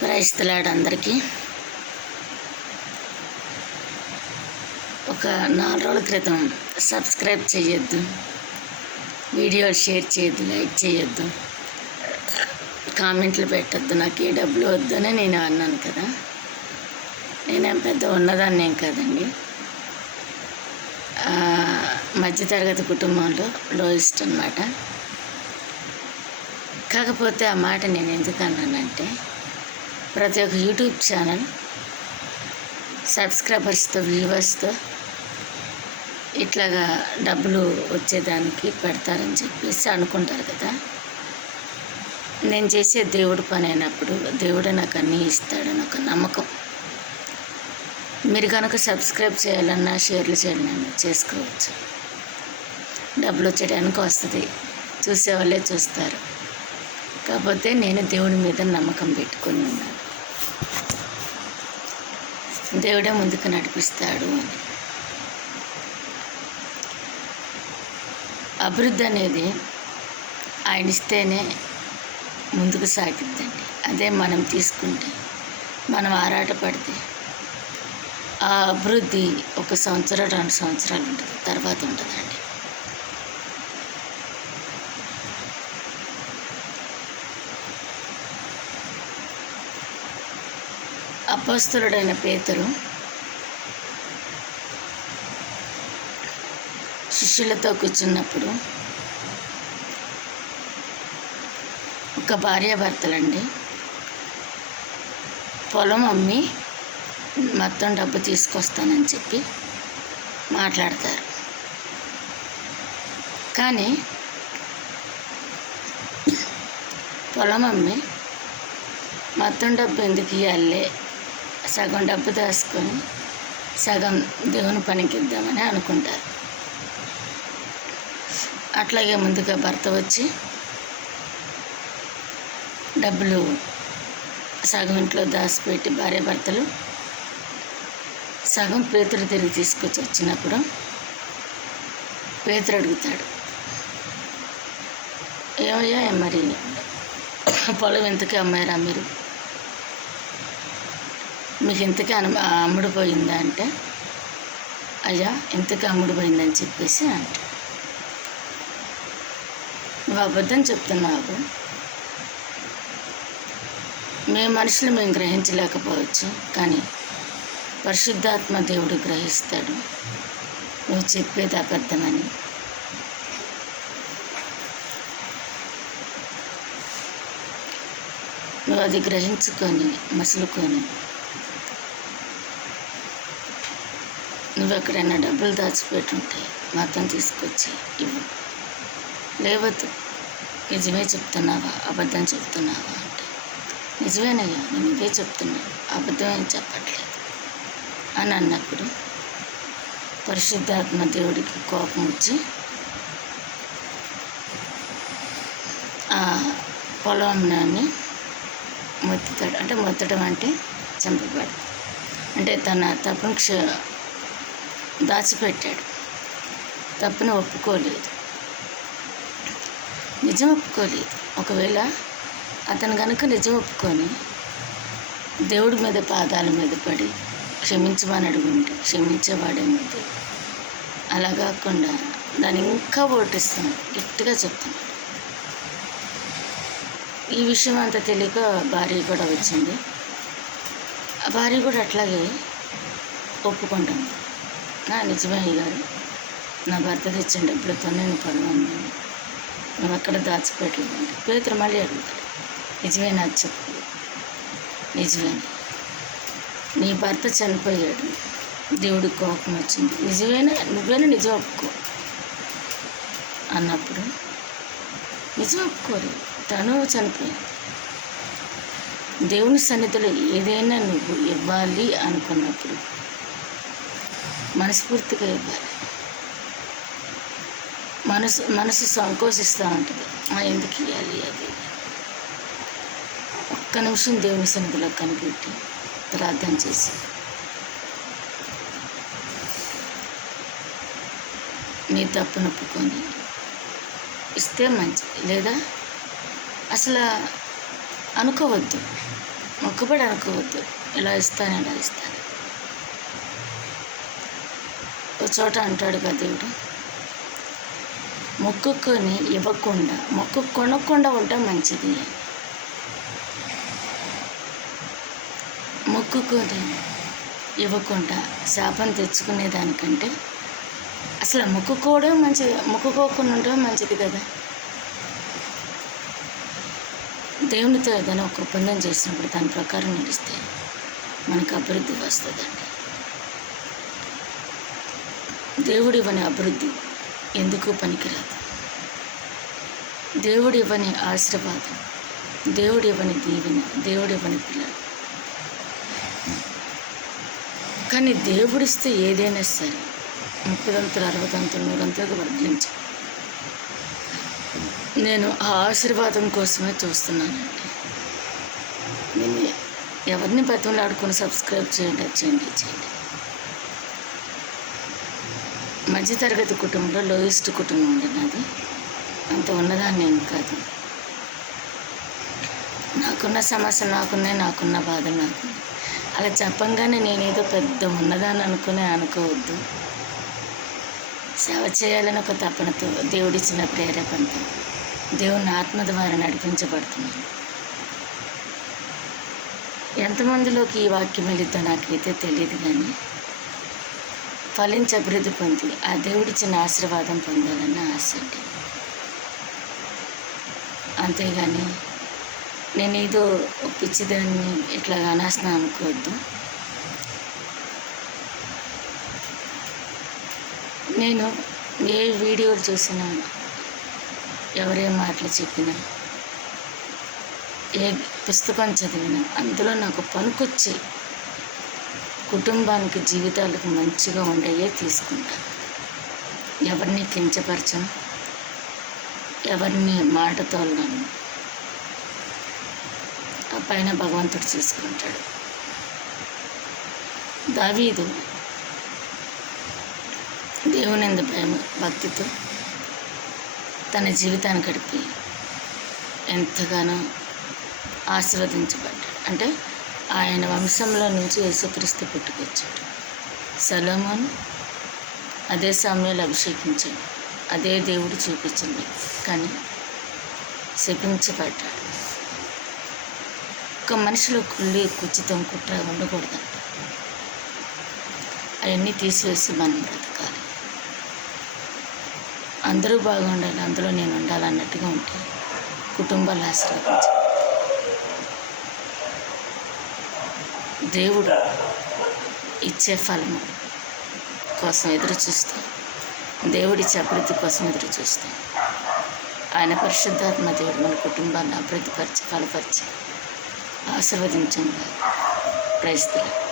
క్రైస్తలాడు అందరికీ ఒక 4 రోజుల క్రితం సబ్స్క్రైబ్ చేయొద్దు, వీడియో షేర్ చేయొద్దు, లైక్ చేయొద్దు, కామెంట్లు పెట్టద్దు, నాకు ఏ డబ్బులు వద్దని నేను అన్నాను కదా. నేనేం పెద్ద ఉన్నదాన్ని ఏం కాదండి. మధ్యతరగతి కుటుంబంలో లోయెస్ట్ అన్నమాట. కాకపోతే ఆ మాట నేను ఎందుకు అన్నానంటే, ప్రతి ఒక్క యూట్యూబ్ ఛానల్ సబ్స్క్రైబర్స్తో, వ్యూవర్స్తో ఇట్లాగా డబ్బులు వచ్చేదానికి పెడతారని చెప్పేసి అనుకుంటారు కదా. నేను చేసే దేవుడి పని అయినప్పుడు దేవుడే నాకు అన్నీ ఇస్తాడని ఒక నమ్మకం. మీరు కనుక సబ్స్క్రైబ్ చేయాలన్నా, షేర్లు చేయాలన్నా చేసుకోవచ్చు. డబ్బులు వచ్చేయడానికి వస్తుంది, చూసేవాళ్ళే చూస్తారు. కాకపోతే నేను దేవుడి మీద నమ్మకం పెట్టుకొని ఉన్నాను. దేవుడే ముందుకు నడిపిస్తాడు అని. అభివృద్ధి అనేది ఆయన ఇస్తేనే ముందుకు సాగిద్దండి. అదే మనం తీసుకుంటే, మనం ఆరాటపడితే ఆ అభివృద్ధి 1 సంవత్సరం 2 సంవత్సరాలు ఉంటుంది, తర్వాత ఉంటుందండి. అపోస్తలుడైన పేతురు శిష్యులతో కూర్చున్నప్పుడు ఒక భార్యాభర్తలండి పొలం అమ్మి మొత్తం డబ్బు తీసుకొస్తానని చెప్పి మాట్లాడతారు. కానీ పొలం అమ్మి మొత్తం డబ్బు ఎందుకు ఇవ్వాలి, సగం డబ్బు దాచుకొని సగం దేవుని పనికి ఇద్దామని అనుకుంటారు. అట్లాగే ముందుగా భర్త వచ్చి డబ్బులు సగం ఇంట్లో దాచిపెట్టి భార్యాభర్తలు సగం పేతురు తిరిగి తీసుకొచ్చి వచ్చినప్పుడు పేతురు అడుగుతాడు, ఏమయ్యా మరి పొలం ఎంతకి అమ్మారా మీరు, మీకు ఇంతకీ అమ్ముడుపోయిందా అంటే, అయ్యా ఇంతకీ అమ్ముడుపోయిందని చెప్పేసి అంట. నువ్వు అబద్ధం చెప్తున్నావు, మేము మనుషులు మేము గ్రహించలేకపోవచ్చు, కానీ పరిశుద్ధాత్మ దేవుడు గ్రహిస్తాడు నువ్వు చెప్పేది అబద్ధమని. నువ్వు అది గ్రహించుకొని మసులుకొని నువ్వు ఎక్కడైనా డబ్బులు దాచిపెట్టుంటే మొత్తం తీసుకొచ్చి ఇవ్వు. లేవద్దు, నిజమే చెప్తున్నావా అబద్ధం చెప్తున్నావా అంటే, నిజమేనయ్యా నేను ఇదే చెప్తున్నాను, అబద్ధం ఏం చెప్పట్లేదు అని అన్నప్పుడు పరిశుద్ధాత్మ దేవుడికి కోపం వచ్చి ఆ పొలాన్ని మొత్తుతాడు. అంటే మొత్తడం అంటే చంపబడతాడు. అంటే తన తప్పును దాచిపెట్టాడు, తప్పును ఒప్పుకోలేదు, నిజం ఒప్పుకోలేదు. ఒకవేళ అతను కనుక నిజం ఒప్పుకొని దేవుడి మీద పాదాల మీద పడి క్షమించమని అడుగుంటే క్షమించేవాడేమో. అలా కాకుండా దాన్ని ఇంకా ఓటిస్తున్నాడు, గట్టిగా చెప్తున్నాడు. ఈ విషయం అంతా తెలియక భార్య కూడా వచ్చింది. ఆ భార్య కూడా అట్లాగే ఒప్పుకుంటాను, నిజమే అయ్యగారు, నా భర్త తెచ్చిన డబ్బులతో నేను పొలమన్నాను, నువ్వు అక్కడ దాచిపెట్టలేదండి. పేతురు మళ్ళీ అడుగుతాడు, నిజమే నాకు చెప్పు, నిజమే నీ భర్త చనిపోయాడు, దేవుడికి కోపం వచ్చింది, నిజమేనా, నువ్వేనా నిజం ఒప్పుకో అన్నప్పుడు నిజం ఒప్పుకోలేదు, తను చనిపోయాడు. దేవుని సన్నిధిలో ఏదైనా నువ్వు ఇవ్వాలి అనుకున్నప్పుడు మనస్ఫూర్తిగా ఇవ్వాలి. మనసు సంకోచిస్తూ ఉంటుంది, ఎందుకు ఇవ్వాలి అది. ఒక్క నిమిషం దేవుని సన్నిధిలో కనిపెట్టి ప్రార్థన చేసి నీ తప్పు నొప్పుకొని ఇస్తే మంచిది, లేదా అసలు అనుకోవద్దు. మొక్కుబడి అనుకోవద్దు, ఇలా ఇస్తాను ఇలా ఇస్తాను. ఒక చోట అంటాడు కదా దేవుడు, మొక్కుకొని ఇవ్వకుండా కొనకుండా ఉండటం మంచిది. మొక్కుకొని ఇవ్వకుండా శాపం తెచ్చుకునే దానికంటే అసలు మొక్కుకోవడం మంచిది, మొక్కుకోకుండా ఉండడం మంచిది కదా. దేవునితో ఏదైనా ఒక ఒప్పందం చేసినప్పుడు దాని ప్రకారం నడిస్తే మనకు అభివృద్ధి వస్తుందండి. దేవుడు ఇవ్వని అభివృద్ధి ఎందుకు పనికిరాదు. దేవుడు ఇవ్వని ఆశీర్వాదం, దేవుడు ఇవ్వని దీవెన, దేవుడు ఇవ్వని పిల్లలు. కానీ దేవుడిస్తే ఏదైనా సరే 30 60 100 వర్ధించు. నేను ఆ ఆశీర్వాదం కోసమే చూస్తున్నానండి. నేను ఎవరిని బతిమలాడుకొని సబ్స్క్రైబ్ చేయండి. మధ్యతరగతి కుటుంబంలో లోయెస్ట్ కుటుంబం ఉండే నాది. అంత ఉన్నదాన్ని నేను కాదు. నాకున్న సమస్య నాకున్న బాధలు నాకు. అలా చెప్పంగానే నేనేదో పెద్ద ఉన్నదాన్ని అనుకోవద్దు. సేవ చేయాలని ఒక తపనతో, దేవుడిచ్చిన ప్రేరేపణతో, దేవుని ఆత్మ ద్వారా నడిపించబడుతున్నాను. ఎంతమందిలోకి ఈ వాక్యం వెళ్ళిద్దో నాకైతే తెలియదు, కానీ ఫలించి అభివృద్ధి పొంది ఆ దేవుడిచ్చిన ఆశీర్వాదం పొందాలన్న ఆశ అండి. అంతేగాని నేను ఏదో పిచ్చిదాన్ని ఇట్లా అనాసన అనుకోవద్దు. నేను ఏ వీడియోలు చూసినా, ఎవరేం మాటలు చెప్పినా, ఏ పుస్తకం చదివినా అందులో నాకు పనికొచ్చే కుటుంబానికి జీవితాలకు మంచిగా ఉండేవే తీసుకుంటాను. ఎవరిని కించపరచను, ఎవరిని మాటతో అన్నాను. ఆ పైన భగవంతుడు చూసుకుంటాడు. దావీదు దేవునిందు భయం భక్తితో తన జీవితాన్ని గడిపి ఎంతగానో ఆశీర్వదించబడ్డాడు. అంటే ఆయన వంశంలో నుంచి యేసుక్రీస్తు పుట్టుకొచ్చాడు. సొలొమోను అదే సమయంలో అభిషేకించాడు, అదే దేవుడు చూపించింది, కానీ శపించబడ్డాడు. ఒక మనిషిలో కుళ్ళి కుచితం కుట్ర ఉండకూడదంట. అవన్నీ తీసివేసి మనం బ్రతకాలి. అందరూ బాగుండాలి, అందులో నేను ఉండాలన్నట్టుగా ఉంటే కుటుంబాలు ఆశీర్వదించాలి. దేవుడు ఇచ్చే ఫలము కోసం ఎదురు చూస్తాం, దేవుడిచ్చే అభివృద్ధి కోసం ఎదురు చూస్తాం. ఆయన పరిశుద్ధాత్మ దేవుడు మన కుటుంబాన్ని అభివృద్ధిపరిచి ఫలపరిచి ఆశీర్వదించండి. Praise the lord.